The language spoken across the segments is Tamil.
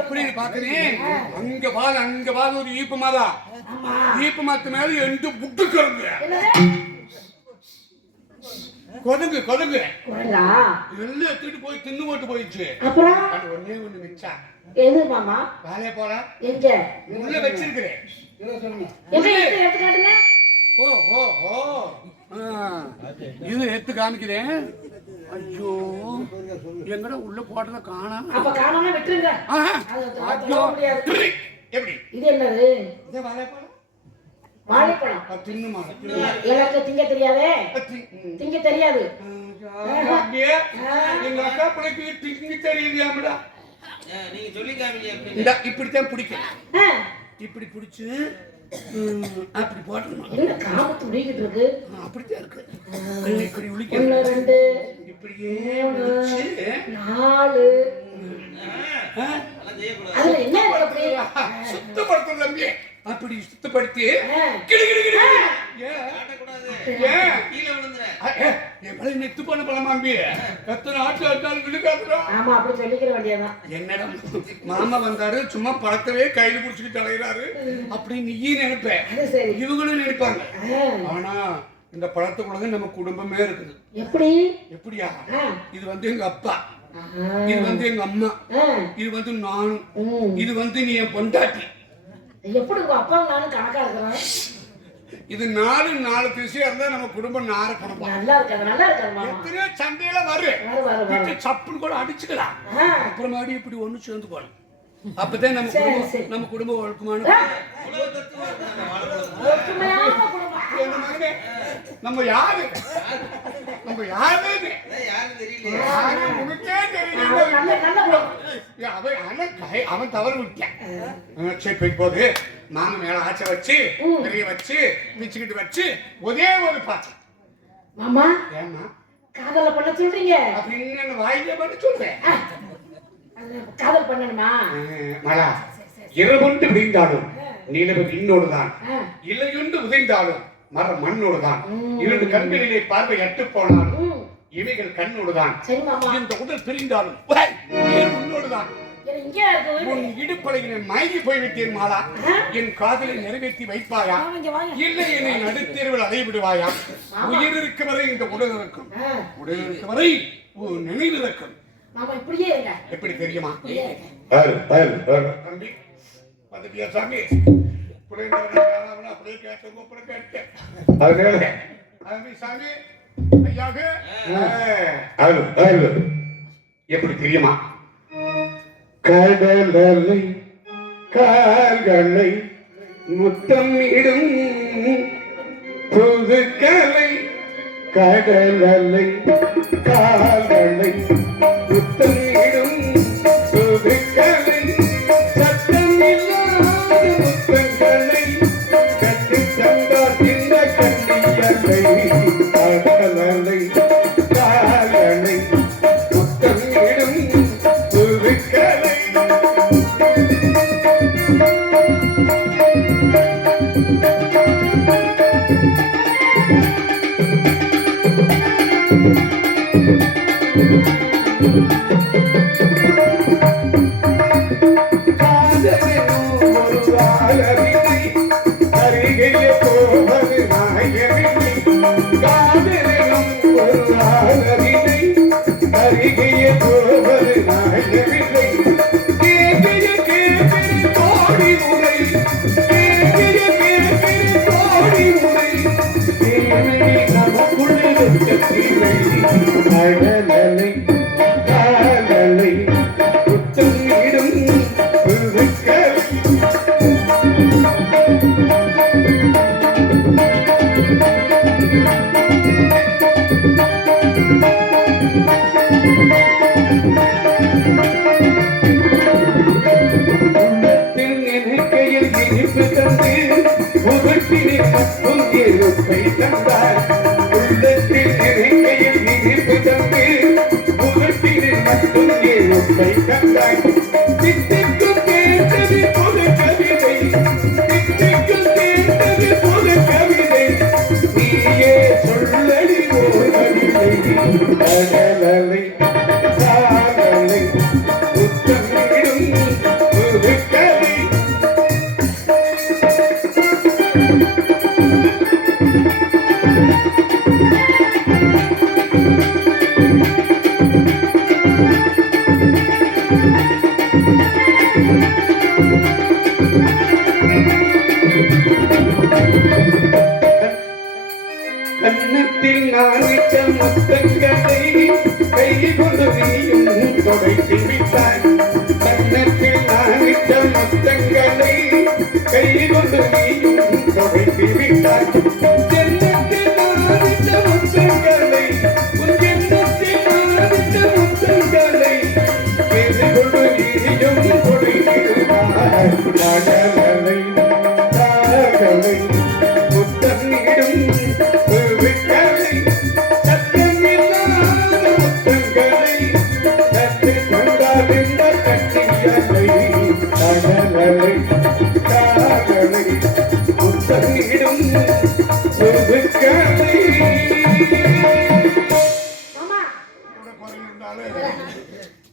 அப்படி பாக்குறேன். அங்க பால் ஒரு ஈப்பு மாதா. ஈப்பு மாத்து மேல எந்த புட்டுக்கிறது கொதுங்கு எல்லாம் எடுத்துட்டு போய் தின்னு போட்டு போயிடுச்சு. அப்புறம் ஒன்னே ஒண்ணு மிச்சா. எது மாமா? வாலே போடா. எங்க? உள்ள வச்சிருக்கிறேன். ஓ ஓ ஓ இது எடுத்து காமிக்கிறேன். ஐயோ எங்கடா உள்ள போட்டத காணோம். அப்ப காணோம்னா விட்டுருங்க. ஐயோ எப்படி இது என்னது? இது வாழைப்பழம். வாழைப்பழம் தின்னுமா? எனக்கு திங்க தெரியாதே. திங்க தெரியாது. எங்க அக்கா பிள்ளைக்கு திங்க தெரியலையாமடா. நீங்க சொல்லி காமிங்க. இப்படித்தான் பிடிக்கும். இப்படி பிடிச்சு அப்படி போட்டணும். என்ன காமத்து முடிக்கிட்டு இருக்கு? அப்படித்தான் இருக்கு. இப்படி உளிக்க 1 2 இப்படியே 4 அதுல என்ன இருக்கு? அப்படி சுத்தப்படுத்த தம்பி. அப்படி சுத்தப்படுத்தி கிளி கிளி கிளி நெத்து பண்ண பழமாம்பி எத்தனை ஆட்டு ஆட்டாலும் விழுக்காதுடா. ஆமா அப்படி சொல்லிக்கிற வேண்டியதான். என்னடா மாமா வந்தாரு சும்மா பழத்தவே கையில புடிச்சுக்கிட்டு அலைகிறாரு அப்படின்னு நீ நினைப்ப. இவங்களும் நினைப்பாங்க. ஆனா இந்த பழத்துக்குள்ள நம்ம குடும்பமே இருக்குது. எப்படி? எப்படியா? இது வந்து எங்க அப்பா, இது வந்து எங்க அம்மா, இது வந்து நானும், இது வந்து நீ என் பொண்டாட்டி. எப்படி உங்க அப்பா நானும் கணக்கா இருக்கிறேன்? இது 4 திசையா இருந்தா நம்ம குடும்பம் நார குடும்பம். நல்லா இருக்காது. எத்தனையோ சண்டையில வரு சப்புன்னு கூட அடிச்சுக்கலாம். அப்புறமாடி இப்படி ஒண்ணு சேர்ந்து போகலாம். அப்பதான் நம்ம குடும்பம் ஒழுக்கமான நம்ம யாரு உனக்கே தெரியல. அவன் தவறு விட்டான். சரி போது மாமன் மேல ஆச்சை வச்சு நிறைய வச்சு மிச்சுக்கிட்டு வச்சு ஒரே ஒரு பாத்திரம். மாமா ஏமா காதல பண்ண சொல்றீங்க? அப்படின்னு வாயிலே பண்ண சொல்றேன். காதல் பண்ணணுமா? மலா இரவொன்று விரிந்தாலும் நிலவு விண்ணோடுதான், இலையொன்று உதைந்தாலும் மரம் மண்ணோடுதான், 2 கண்களிலே பார்வை அட்டு போனாலும் இவைகள் கண்ணோடுதான், இந்த உடல் பிரிந்தாலும் உன்னோடுதான். உன் இடுப்பலையினை மயங்கி போய்விட்டேன் மாலா. என் காதலை நிறைவேற்றி வைப்பாயா? இல்லை என்னை நடுத்தேர்வில் அலைய விடுவாயா? உயிர் இருக்கும் வரை இந்த உடல் இருக்கும், உடல் இருக்கும் வரை நினைவு இருக்கும். எப்படி தெரியுமா? தம்பி பதவியா சாமி அப்படியே கேட்டேன். சாமி ஐயாக எப்படி தெரியுமா? கடலை கால்களை முத்தம் இடும் புதுக்கலை, கடலை கால்களை முத்தம் இடும் புதுக்கலை, சட்டம் இல்லாத முத்தங்களை கட்டி தந்தார் இந்த கண்ணியலை, கடலை கால்களை முத்தம் இடும் புதுக்கலை. கடலை காதலை முத்தமிடும் கன்னத்தில் நானிட்ட முத்தங்களை கை கொண்டு நீயும் தொடைத்து விட்டாய். கன்னத்தில் நானிட்ட முத்தங்களை கை கொண்டு நீயும் தொடைத்து விட்டாய். ஜன்னத்தில் நானிட்ட முத்தங்களை உன் ஜன்னத்தில் நானிட்ட முத்தங்களை கை கொண்டு நீயும் தொடைத்து விட்டாய். காதலை காதலை முத்தமிடும்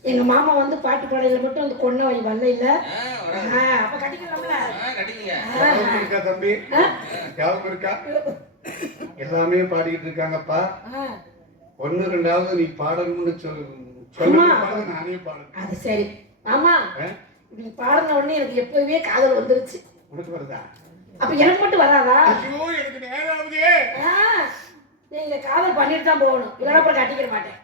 எங்க மாமா வந்து பாட்டு பாடையில மட்டும் அந்த கொன்ன வை வரல இல்ல அப்ப கட்டிக்கலாம்ல இருக்கா தம்பி? ஞாபகம் இருக்கா? எல்லாமே பாடிட்டு இருக்காங்கப்பா. ஒன்னு ரெண்டாவது நீ பாடணும்னு சொல்ல நானே பாடுறேன். அது சரி ஆமா, நீ பாடின உடனே எனக்கு எப்பவுமே காதல் வந்துருச்சு. உனக்கு வருதா? அப்ப எனக்கு மட்டும் வராதா? ஐயோ எனக்கு நேராவதே. நீங்க காதல் பண்ணிட்டு தான் போகணும், இல்லைன்னா அப்புறம் கட்டிக்கிற மாட்டேன்.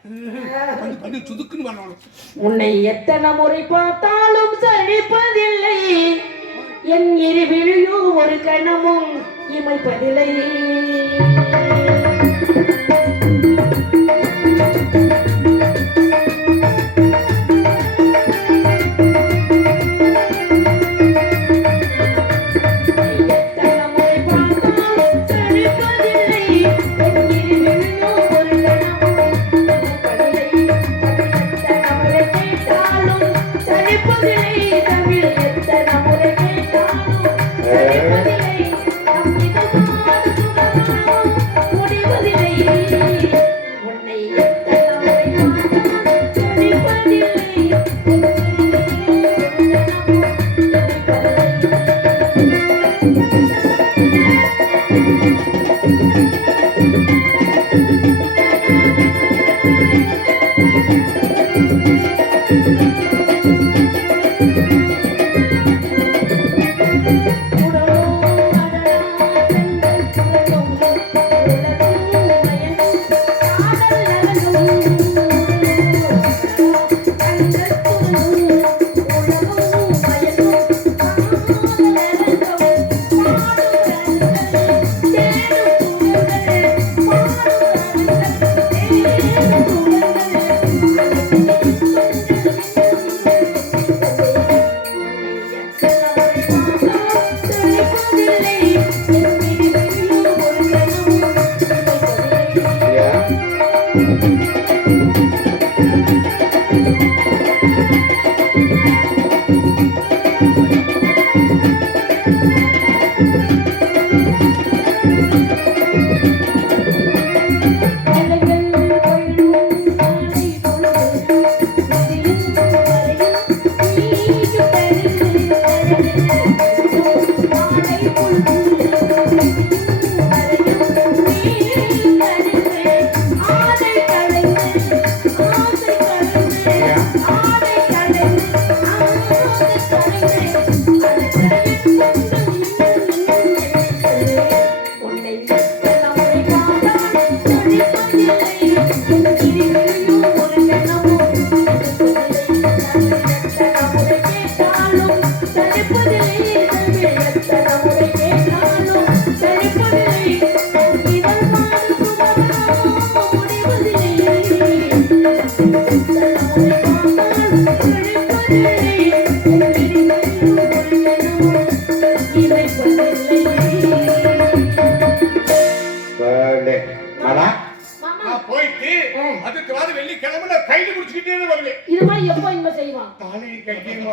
பண்ணி சுதுக்குன்னு பண்ணணும். உன்னை எத்தனை முறை பார்த்தாலும் சலிப்பதில்லை, என் இரு விழியும் ஒரு கணமும் இமைப்பதில்லை.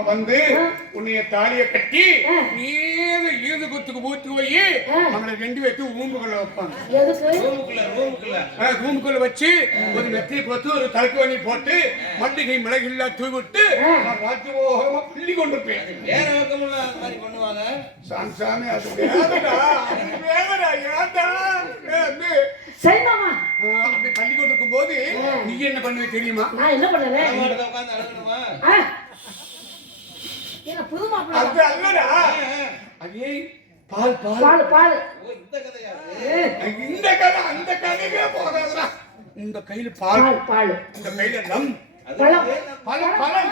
வந்து உன்னைய தாலிய கட்டி நீங்க ஈது குத்துக்கு ஊத்து போய் நம்மள ரெண்டு பேத்து ரூமுக்குள்ள வைப்பாங்க. ரூமுக்குள்ள வச்சு ஒரு நெத்தி போட்டு ஒரு தலைக்குவணி போட்டு மல்லிகை மிளகில்லா தூவி விட்டு ராஜ்யோகமா புள்ளி கொண்டு போய் வேற பக்கமுள்ள மாதிரி பண்ணுவாங்க. சாமி அது வேதடா, அது வேதடா. ஏன்டா சரி மாமா. அப்படி பள்ளிக்கூடம் இருக்கும் போது நீ என்ன பண்ணுவ தெரியுமா? நான் என்ன பண்ணுவேன்? அம்மாட்ட உட்கார்ந்து அழுகணுமா? என்ன புது மாப்பிள்ளை? அது அல்லடா. அதே பால் பால் பால் பால். ஓ இந்த கதையா இது? இந்த கதை அந்த கதையே போகாதுடா. இந்த கையில பால் பால் பால். இந்த கையில லம் பழம் பழம் பழம்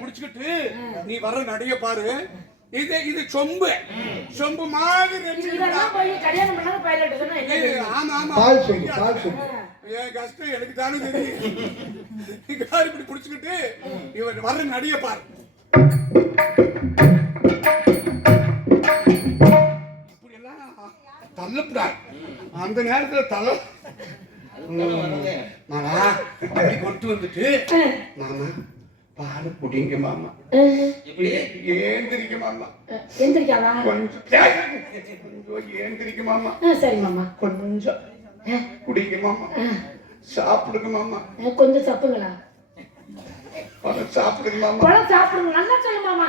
குடிச்சிட்டு நீ வர்ற நடைய பாரு. இது சொம்பு சொம்பு மாதிரி இதெல்லாம் போய் கல்யாணம் பண்ணாத பைலட் சொன்னா என்ன? ஆமா ஆமா பால் சொல்லு பால் சொல்லு. ஏன் கஷ்டம் எனக்கு தானே தெரியும். இப்படி குடிச்சுக்கிட்டு இவன் வர்ற நடைய பாரு. இப்படி எல்லாம் தள்ளப்படாது. அந்த நேரத்துல தள்ள மாமா அப்படி கொண்டு வந்துட்டு மாமா பால் குடிங்க மாமா. ஏந்திரிக்க மாமா. எந்திரிக்காதா? கொஞ்சம் ஏந்திரிக்க மாமா. சரி மாமா. கொஞ்சம் குடிங்க மாமா. சாப்பிடுங்க மாமா. கொஞ்சம் சாப்பிடுங்களா? பழம் சாப்பிடுங்க மாமா. பழம் சாப்பிடுங்க. நல்லா சொல்லு மாமா.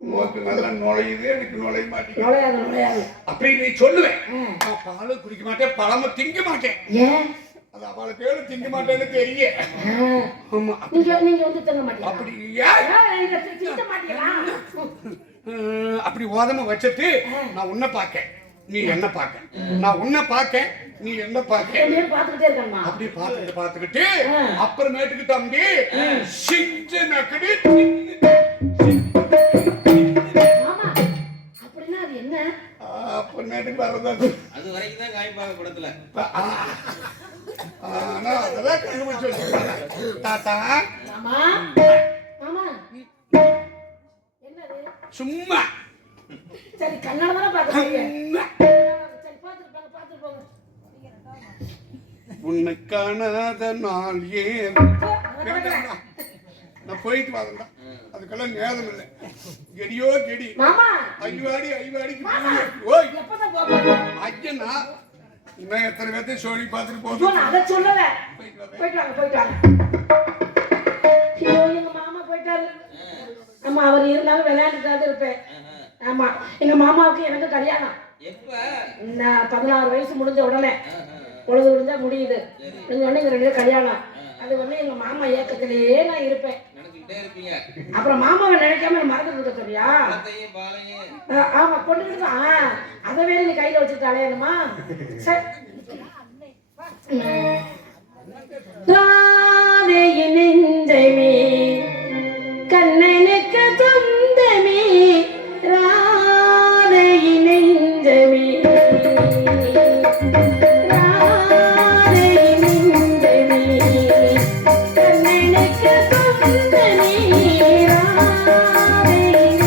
உனக்கு நல்லா நுழையுது எனக்கு நுழைய மாட்டேங்குது. நுழையாது நுழையாது. அப்படி நீ சொல்லுவேன். நான் பாலும் குடிக்க மாட்டேன் பழமும் திங்க மாட்டேன். ஏன்? அது அவளுக்கு ஏழு திங்க மாட்டேன்னு தெரியும். ஆமா நீங்க வந்து திங்க மாட்டீங்களா? அப்படி திங்க மாட்டீங்களா? அப்படி ஓதம வச்சுட்டு நான் உன்னை பார்க்க நீ என்ன பார்க்க, நான் உன்னை பார்க்க நீ என்ன பார்க்க, பார்த்துக்கிட்டே இருக்கணுமா? அப்படி பார்த்துக்கிட்டு அப்புறமேட்டுக்கு தம்பி சிஞ்ச நக்கடி. மாமா அப்படின்னா அது என்ன? அப்புறமேட்டுக்கு வர்றது அது வரைக்கும் தான் காய்ப்பாங்க படத்துல. ஆனா அதெல்லாம் கண்டுபிடிச்சு வச்சிருக்காங்க தாத்தா. மாமா மாமா என்னது? சும்மா சரி கண்ணால தானே பார்க்கறீங்க. சரி பாத்துட்டு போங்க. உன்னை காணாத நாள் ஏன் நான் போயிட்டு வரேன்டா. அதுக்கெல்லாம் நேரம் இல்லை. கெடியோ கெடி மாமா ஐவாடிக்கு ஓய் எப்பதான் போறீங்க? ஐயனா இன்னும் எத்தனை பேர்த்தையும் சொல்லி பார்த்துட்டு போதும். நான் அதை சொல்லல. போயிட்டு வாங்க. ஐயோ எங்க மாமா போயிட்டாரு. ஆமா அவர் இருந்தாலும் விளையாண்டுட்டாது இருப்பேன். ஆமா எங்க மாமாவுக்கு எனக்கு கல்யாணம். எப்ப? 16 வயசு முடிஞ்ச உடனே பொழுது முடிஞ்சா முடியுது. நீங்க ஒண்ணு எங்க 2 பேரும் கல்யாணம். அது ஒண்ணு எங்க மாமா ஏக்கத்திலேயே நான் இருப்பேன். நினைச்சுக்கிட்டே இருப்பீங்க. அப்புறம் மாமாவை நினைக்காம மறந்துட்டு இருக்க சொல்றியா? பழத்தையும் பாலையும் ஆமா கொண்டுக்கிட்டு தான் அதை வேற நீ கையில வச்சுட்டு அலையணுமா? ராதையின் நெஞ்சமே கண்ணனுக்கு சொந்தமே ராதையின் நெஞ்சமே ராதையின் நெஞ்சமே கண்ணனுக்கு சொந்தமே ராதையின்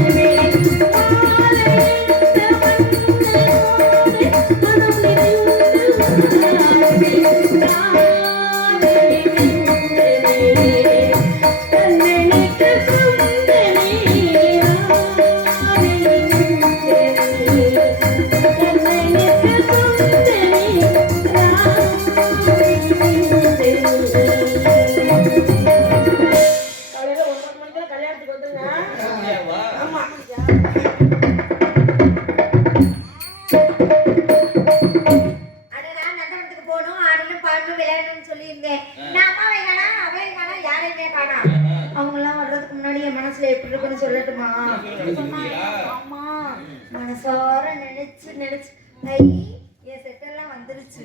Thank you. ஆடணும் பாடணும் விளையாடணும்னு சொல்லியிருந்தேன். நான் அம்மாவை காணா அவன் காணா யாரையுமே காணா. அவங்களாம் வர்றதுக்கு முன்னாடி என் மனசுல எப்படி இருக்குன்னு சொல்லட்டுமா? ஆமா மனசார நினைச்சு நினைச்சு ஐ என் செட்டெல்லாம் வந்துருச்சு.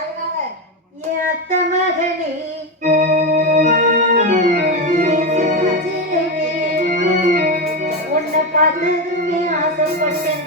அதனால என் அத்தை மகனே உன்னை பார்த்ததுமே ஆசைப்பட்டேன்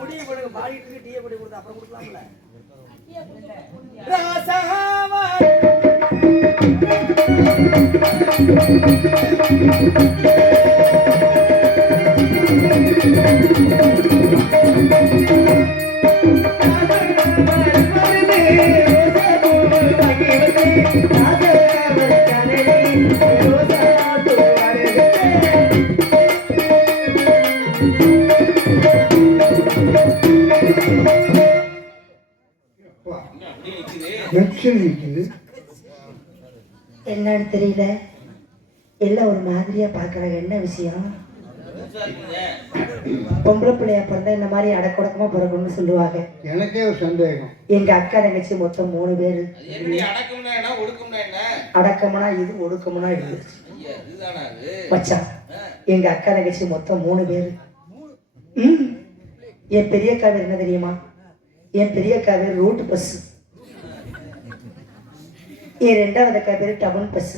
முடிவு பண்ணுங்க பாடிட்டு டீ போட்டு கொடுத்து அப்புறம் கொடுக்கலாம்ல என்னன்னு தெரியல, எல்லாம் ஒரு மாதிரியா பாக்குறாங்க. என்ன விஷயம்? பொம்பளை பிள்ளையா பிறந்தா இந்த மாதிரி அடக்கொடக்கமா பிறக்கணும்னு சொல்லுவாங்க. எனக்கே ஒரு சந்தேகம். எங்க அக்கா தங்கச்சி மொத்தம் 3 பேரு. அடக்கம்னா இது, ஒடுக்கம்னா இது. மச்சான், எங்க அக்கா தங்கச்சி மொத்தம் 3 பேரு. என் பெரிய அக்கா பேர் என்ன தெரியுமா? என் பெரிய அக்கா பேர் ரூட் பஸ். என் 2வது அக்கா பேரு டவுன் பஸ்.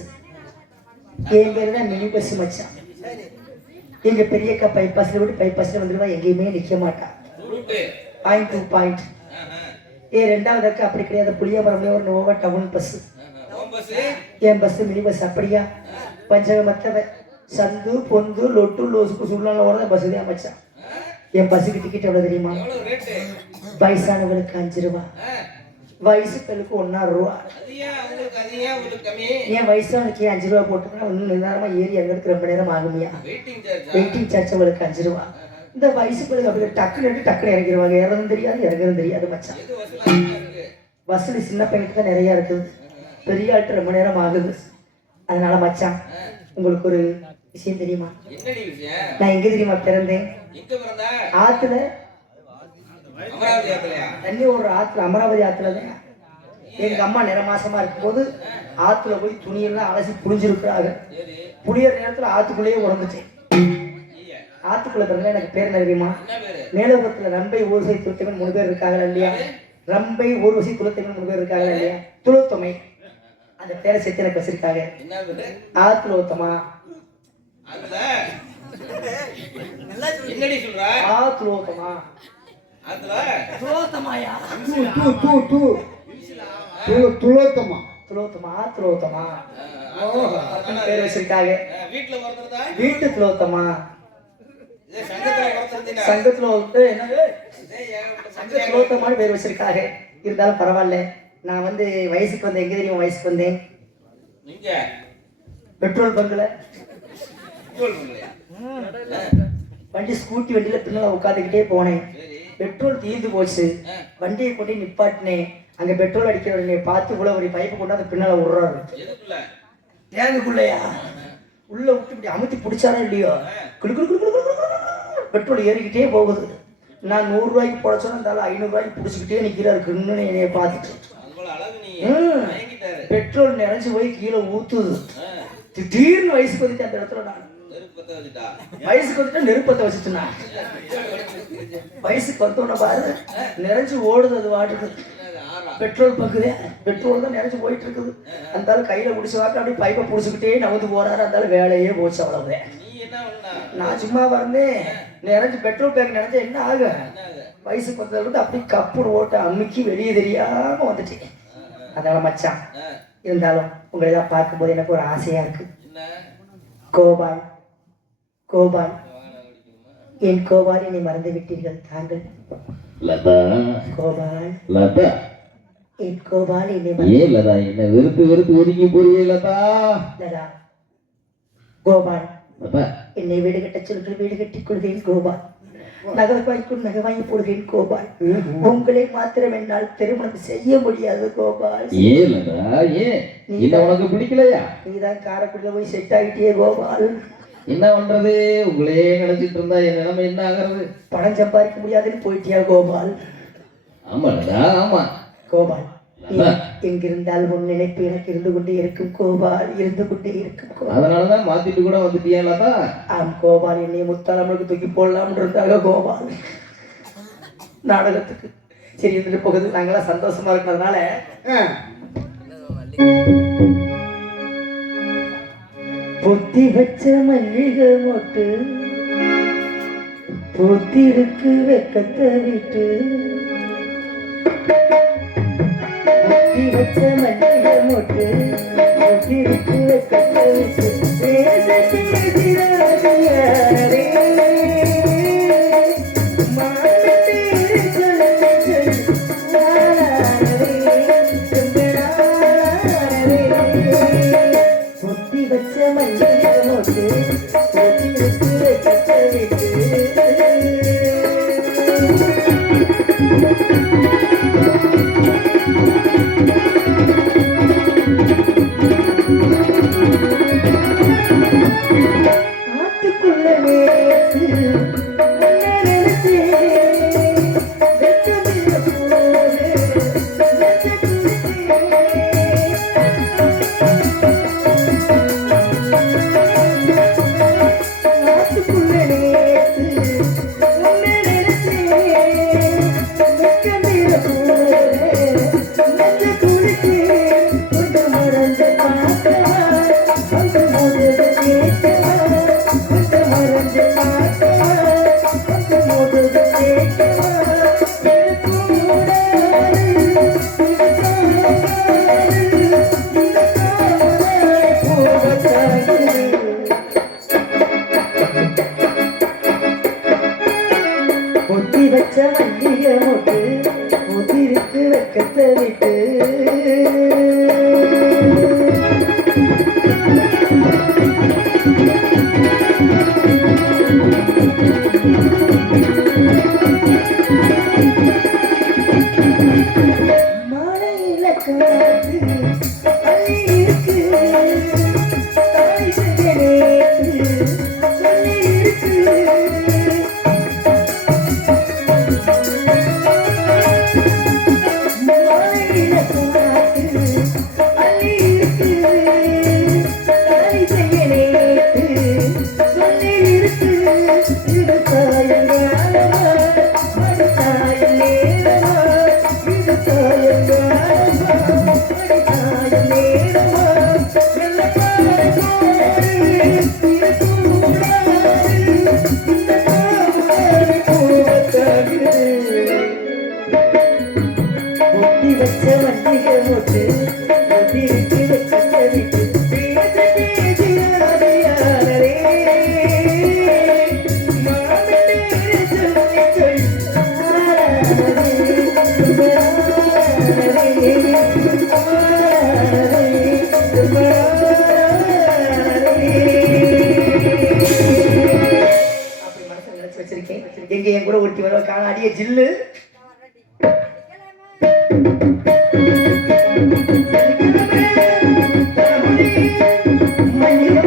என் பேரு தான் மினி பஸ் மச்சான். எங்க பெரிய அக்கா பைபாஸ்ல விட்டு பைபாஸ்ல வந்துருவா, எங்கேயுமே நிக்க மாட்டா. Point to point. என் 2வது அக்கா அப்படி கிடையாது, புளியமரம்ல ஒரு நோவா டவுன் பஸ். என் பஸ் மினி பஸ். அப்படியா? பஞ்சக மத்தவ சந்து பொந்து லொட்டு லோசுக்கு சுள்ளால ஓட பஸ் தான் மச்சான். என் பஸ்ஸுக்கு டிக்கெட் எவ்வளவு தெரியுமா? வயசானவங்களுக்கு 5 ரூபா, வயசு பெண்ணுக்கு 1.5 ரூபா. என் வயசானவனுக்கு 5 ரூபா போட்டோம்னா இன்னும் நேரமா ஏறி அங்கே ரொம்ப நேரம் ஆகுமையா? வெயிட்டிங் சார்ஜ் அவளுக்கு 5 ரூபா. இந்த வயசு பெண்ணுக்கு அப்படி டக்குன்னு இறங்கிடுவாங்க. இறங்கும் தெரியாது இறங்கும் தெரியாது மச்சான். பஸ்ஸில் சின்ன பையனுக்கு தான் நிறைய இருக்குது, பெரிய ஆள்கிட்ட ரொம்ப நேரம் ஆகுது. அதனால மச்சான், உங்களுக்கு ஒரு விஷயம் தெரியுமா? நான் எங்க தெரியுமா பிறந்தேன்? ஆத்துல. தண்ணி ஒரு ஆத்துல, அமராவதி ஆத்துல தான். எங்க அம்மா நிறமாசமா இருக்கும் போது ஆத்துல போய் துணியெல்லாம் அலசி புளிஞ்சிருக்கிறாங்க. புளியற நேரத்துல ஆத்துக்குள்ளேயே உறந்துட்டேன். ஆத்துக்குள்ள பிறந்த எனக்கு பேர் என்ன தெரியுமா? மேலோகத்துல ரம்பை ஊர்வசி துளுத்தவன் 3 பேர் இருக்காங்களா இல்லையா? ரம்பை ஊர்வசி துளுத்தவன் 3 பேர் இருக்காங்களா இல்லையா? துளுத்தமை அந்த பேரை சேர்த்து எனக்கு வச்சிருக்காங்க. ஆத்துலோத்தமா. ஆத்துலோத்தமா. துளோத்தமாயா? துளோத்தமா. துளோத்தமா. துளோத்தமா பேர் வச்சிருக்காங்க. வீட்டு துளோத்தமா. சங்கத்துல சங்க துளோத்தமான்னு பேர் வச்சிருக்காங்க. இருந்தாலும் பரவாயில்ல. நான் வந்து வயசுக்கு வந்தேன். எங்க தெரியுமா வயசுக்கு வந்தேன்? பெட்ரோல் பங்க்ல. வண்டி ஸ்கூட்டி வண்டியில பின்னால உட்காந்துக்கிட்டே போனேன். பெட்ரோல் தீர்ந்து போச்சு. வண்டியை கொண்டு நிப்பாட்டினேன். அங்க பெட்ரோல் அடிக்கிறவரை பார்த்து கூட ஒரு பைப்பு கொண்டாந்து பின்னால விடுறாரு. ஏங்குக்குள்ளையா உள்ள விட்டு இப்படி அமுத்தி பிடிச்சாரா இல்லையோ, குளு குளு குளு குளு பெட்ரோல் ஏறிக்கிட்டே போகுது. நான் 100 ரூபாய்க்கு போடச்சோன்னா இருந்தாலும் 500 ரூபாய்க்கு பிடிச்சிக்கிட்டே நிக்கிறாரு. கிண்ணுன்னு என்னைய பார்த்துட்டு பெட்ரோல் நிறைஞ்சு போய் கீழே ஊத்துது. திடீர்னு வயசுக்கு வந்துட்டு அந்த இடத்துல நான் வயசுக்கு வந்துட்டு நெருப்பத்தை வச்சுட்டுனா வயசுக்கு வந்தோட பாரு நிறைஞ்சு ஓடுது. அது வாட்டுக்கு பெட்ரோல் பங்குதே. பெட்ரோல் தான் நிறைஞ்சு போயிட்டு இருக்குது. அந்தாலும் கையில பிடிச்ச வாட்டு அப்படியே பைப்பை பிடிச்சிக்கிட்டே நவுந்து போறாரு. அந்தாலும் வேலையே போச்சு. அவ்வளவுதான். நான் சும்மா வரந்தேன். நிறைஞ்சு பெட்ரோல் பேங்க் நிறைஞ்ச என்ன ஆக வயசுக்கு வந்ததுல இருந்து அப்படி கப்புன்னு ஓட்ட அம்மிக்கு வெளியே தெரியாம வந்துட்டேன். அதனால மச்சான், இருந்தாலும் உங்களை எல்லாம் பார்க்கும்போது எனக்கு ஒரு ஆசையா இருக்கு. கோபால் கோபால் என் கோபால், என்னை மறந்து விட்டீர்கள் தாங்கள். கோபால் என் கோபால், என்னை வெறுத்து ஒதுங்கி போறியே லதா. கோபால், என்னை வீடு கட்ட சொல்கள் வீடு கட்டிக் கொள்வேன் கோபால். நகை வாய்க்கும் நகை வாங்கி போடுவேன் கோபால். உங்களை மாத்திரம் என்னால் திருமணம் செய்ய முடியாது கோபால். உனக்கு பிடிக்கலையா? நீதான் காரைக்குடியில போய் செட் ஆகிட்டியே கோபால். என்ன பண்றது? உங்களையே நினைச்சிட்டு இருந்தா என் நிலைமை என்ன ஆகிறது? பணம் சம்பாதிக்க முடியாதுன்னு போயிட்டியா கோபால்? ஆமாடா. ஆமா கோபால், எங்கிருந்தால் உன் நினைப்பு எனக்கு இருந்து கொண்டே இருக்கும் கோபால், இருந்து கொண்டே இருக்கும் கோபால். அதனாலதான் மாத்திட்டு கூட வந்துட்டியாலதா. ஆம் கோபால், என்னை முத்தாளம்மனுக்கு தூக்கி போடலாம் இருந்தாங்க கோபால் நாடகத்துக்கு. சரி இருந்துட்டு போகுது, நாங்களாம் சந்தோஷமா இருக்கிறதுனால பொத்தி வச்ச மல்லிகை மொட்டு பொத்திருக்கு வெக்கத்தை விட்டு, பொத்தி வச்ச மல்லிகை மொட்டு பொத்திருக்கு வெக்கத்தை விட்டு, பேச பேசினாரே பொத்தி வச்ச மல்லிகை மொட்டு பொத்திருக்கு வெக்கத்தை விட்டு. ஆத்துக்குள்ள நேத்து உன்னை நினைச்சேன், வெட்கமில்ல போது வெட்க துடிச்சேன். ஆத்துக்குள்ள நேத்து உன்னை நினைச்சேன், வெட்கமில்ல போது வெட்க துடிச்சேன். கொஞ்சம் மறந்து பார்க்கவா, கொஞ்சம் மறந்து கேட்கவா, கொஞ்சம் மறந்து பார்க்கவா, கொஞ்சம் மறந்து கேட்கவா. இது கூடாது, இது காணாது, இந்த காணாய் போகத்தாது. பொத்தி வச்ச மல்லிகை மொட்டு பொத்திருக்கு வெக்கத்தை விட்டு. மழையில காத்து அள்ளி இருக்கு, தாய் செஞ்ச நேத்து சொல்லி இருக்கு. மழையில காத்து அள்ளி இருக்கு, தாய் செஞ்ச நேத்து சொல்லி இருக்கு. இது சாயங்காலமா மறு சாயல் நேரமா, இது சாயங்காலமா மறு சாயல் நேரமா, வெள்ள பாடோடு இது கூடாது, இந்த காமாலை போகத்தாகுது. பொத்தி வச்ச மல்லிகை மொட்டு பொத்திருக்கு வெக்கத்தை விட்டு, பேச பேசினாரே யாரே மாமி பேரை சொல்லி சொல்லி ஆராரே சுபராரே ஆராரே சுபராரே. அப்படி மனசுல நினைச்சு வச்சிருக்கேன். எங்க என் கூட ஒருத்தி வர காணாடிய ஜில்லு மல்லிகை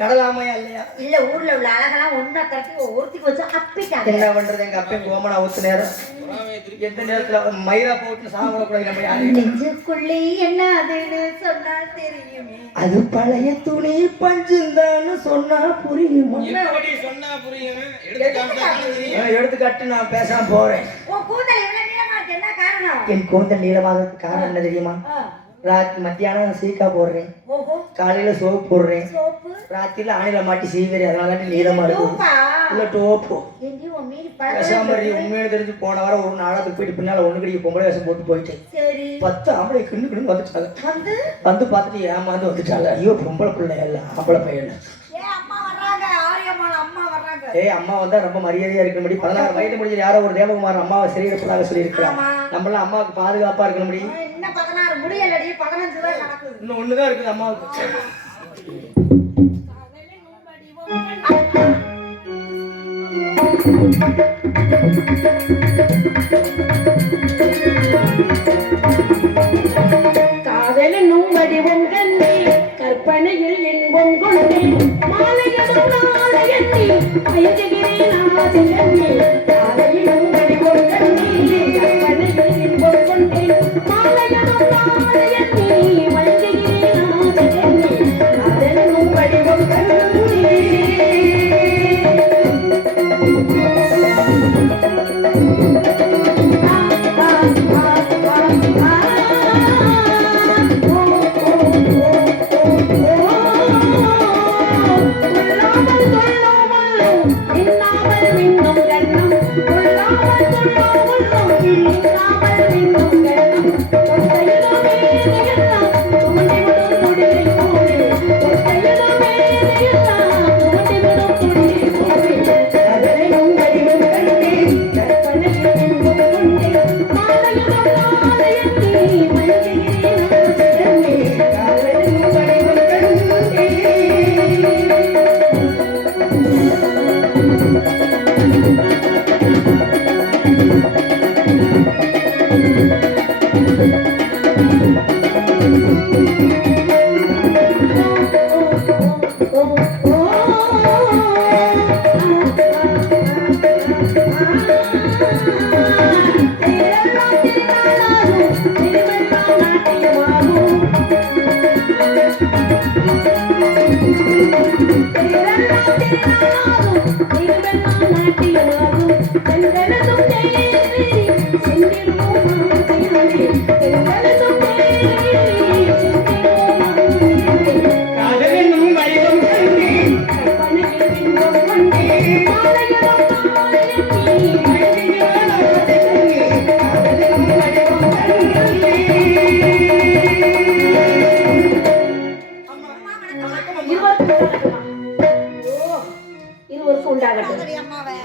கடலாமையா இல்லையா? இல்ல ஊர்ல உள்ள அழகெல்லாம் ஒன்னா தட்டி ஒருத்திக்கு வச்சு அப்பிட்டாங்க. என்ன பண்றது? எங்க அப்பையும் கோமனா ஊத்து நேரம் எந்த நேரத்துல மயிரா போட்டு சாப்பிடக்கூடாது நம்ம யாரையும். நெஞ்சுக்குள்ளே என்னதுன்னு சொன்னா தெரியுமே. அது பழைய துணி பஞ்சுந்தான்னு சொன்னா புரியுமா? சொன்னா புரியும். எடுத்துக்காட்டு நான் பேசாம போறேன். உன் கூந்தல் இவ்வளவு நீளமா இருக்கு, என்ன காரணம்? என் கூந்தல் நீளமாகிறதுக்கு காரணம் என்ன தெரியுமா? மத்தியானம் சீக்கா போடுறேன், ஓஹோ காலையில சோப்பு போடுறேன், சோப்பு ராத்திரில ஆணில மாட்டி சீவரி, அதனால நீளமா இருக்கும். டூப்பா இல்ல டோப்பு எந்தி உன் மீறி பேசாம உண்மையில தெரிஞ்சு போன வாரம் ஒரு நாளாத்துக்கு போயிட்டு பின்னால ஒண்ணு கடிக்க பொம்பளை வேஷம் போட்டு போயிட்டேன். சரி 10 ஆம்பளை கிண்டு வந்துட்டாங்க. வந்து பார்த்துட்டு ஏமாந்து வந்துட்டாங்க. ஐயோ பொம்பளை பிள்ளை இல்ல ஆம்பளை பையன். ஏன் அம்மா வர்றாங்க? ஆரியம்மாள் அம்மா வர்றாங்க. ஏய் அம்மா வந்தா ரொம்ப மரியாதையா இருக்கணும். 16 வயது முடிஞ்ச யாரோ ஒரு தேவகுமார் அம்மாவை சிறையிடப்படாத சொல்லி இருக்கிறாங்க. நம்மளாம் அம்மாவுக்கு பாதுகாப்பா இருக்கணும். முடியும் இன்னும் 16 முடியலடி, 15 தான் நடக்குது. இன்னும் ஒண்ணுதான் இருக்குது அம்மாவுக்கு. காதலனும் வடிவம் கண்டே கற்பனையில் இன்பம் கொண்டே மாலையடும் நாளையன்னி மயங்குகிறேன் ஆசையன்னி. காதலினும் வடிவம் கண்டே கற்பனையில் இன்பம் கொண்டே மாலையடும் நாளையன்னி மயங்குகிறேன் ஆசையன்னி. காதலனும் வடிவம் கண்டே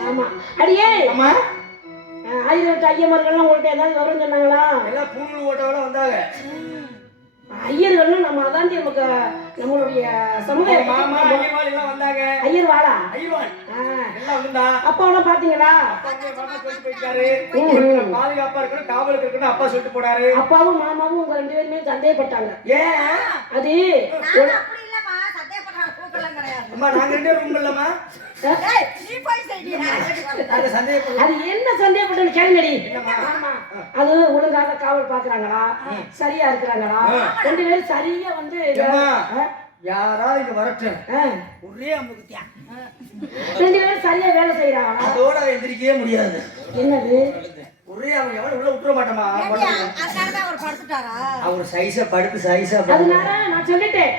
ஆமா அடியே அம்மா 1008 ஐயமர்கள்லாம் உங்கள்ட்ட ஏதாவது விவரம் சொன்னாங்களா? எல்லாம் பூணூல் ஓட்டோட வந்தாங்க. ஐயர்கள்லாம் நம்ம அதான் நமக்கு நம்மளுடைய சமுதாய மாமா ஐயவாள் எல்லாம் வந்தாங்க. ஐயர் வாழா ஐயவாள் எல்லாம் வந்தா. அப்பாவெல்லாம் பாத்தீங்களா? பாதுகாப்பா இருக்கணும், காவலுக்கு இருக்கணும் அப்பா சொல்லிட்டு போனாரு. அப்பாவும் மாமாவும் உங்க 2 பேருமே சந்தேகப்பட்டாங்க. ஏன் அது அப்படி இல்லம்மா, சந்தேகப்படுறாங்க கூட்டலாம் கிடையாது. அம்மா நாங்க 2 பேரும் ரூம் இல்லம்மா. நீ போய் செய்யடா. நாங்க சந்தேகப்படுறோம். அது என்ன சந்தேகப்பட்டது கேளுங்கடி. ஆமா அது ஒழுங்காக காவல் பாக்குறாங்களா, சரியா இருக்கிறாங்களா, 2 பேரும் சரியா வந்து யாராவது இங்க வரட்டும் ஒரே அமுக்குத்தியா 2 பேரும் சரியா வேலை செய்யறாங்களா? அதோட எந்திரிக்கவே முடியாது. என்னது ஒரே அவங்க எவ்வளவு உள்ள விட்டுற மாட்டோமா? அதனாலதான் அவர் படுத்துட்டாரா? அவர் சைஸா படுத்து சைஸா அதனால நான் சொல்லிட்டேன்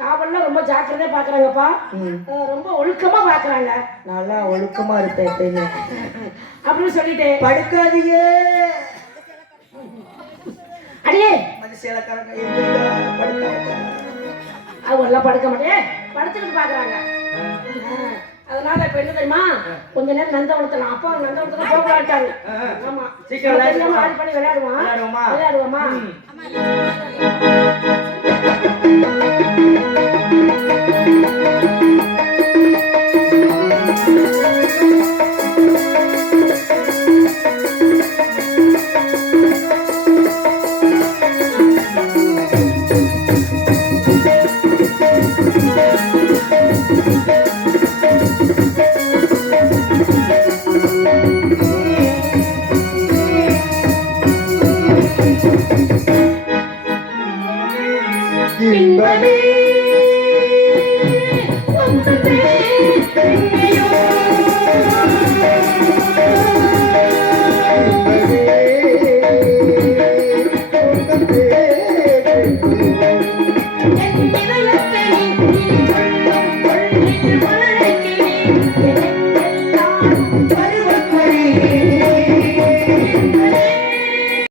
காவல்லாம் ரொம்ப ஜாக்கிரதையா பாக்குறாங்கப்பா, ரொம்ப ஒழுக்கமா பாக்குறாங்க. நல்லா ஒழுக்கமா இருப்பேன் அப்படின்னு சொல்லிட்டேன். படுக்காதீங்க அடியே மனுஷேலக்காரங்க படுக்காத அவங்க எல்லாம் படுக்க மாட்டேன் படுத்துக்கிட்டு பாக்குறாங்க. அதனால இப்ப என்ன தெரியுமா, கொஞ்ச நேரம் நந்தவனத்துல அப்பா நந்தவனத்துல போக விளையாட்டாங்க. ஆமா சீக்கிரம் ஆடி பண்ணி விளையாடுவோமா? இன்பமே